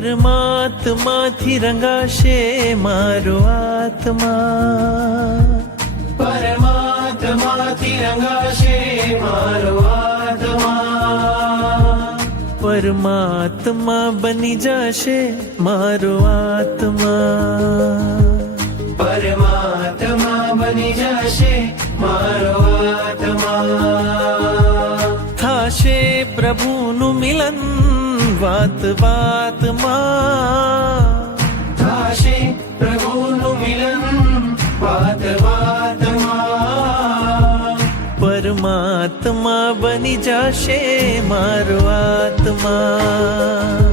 પરમાત્માથી રંગાશે મારો આત્મા, પરમાત્માથી રંગાશે મારો આત્મા, પરમાત્મા બની જશે મારો આત્મા, પરમાત્મા બની જશે મારો આત્મા. થાશે પ્રભુનું મિલન વાત વાતમાં, થાશે પ્રભુનું મિલન વાત વાતમાં, પરમાત્મા બની જશે મારો આત્મા.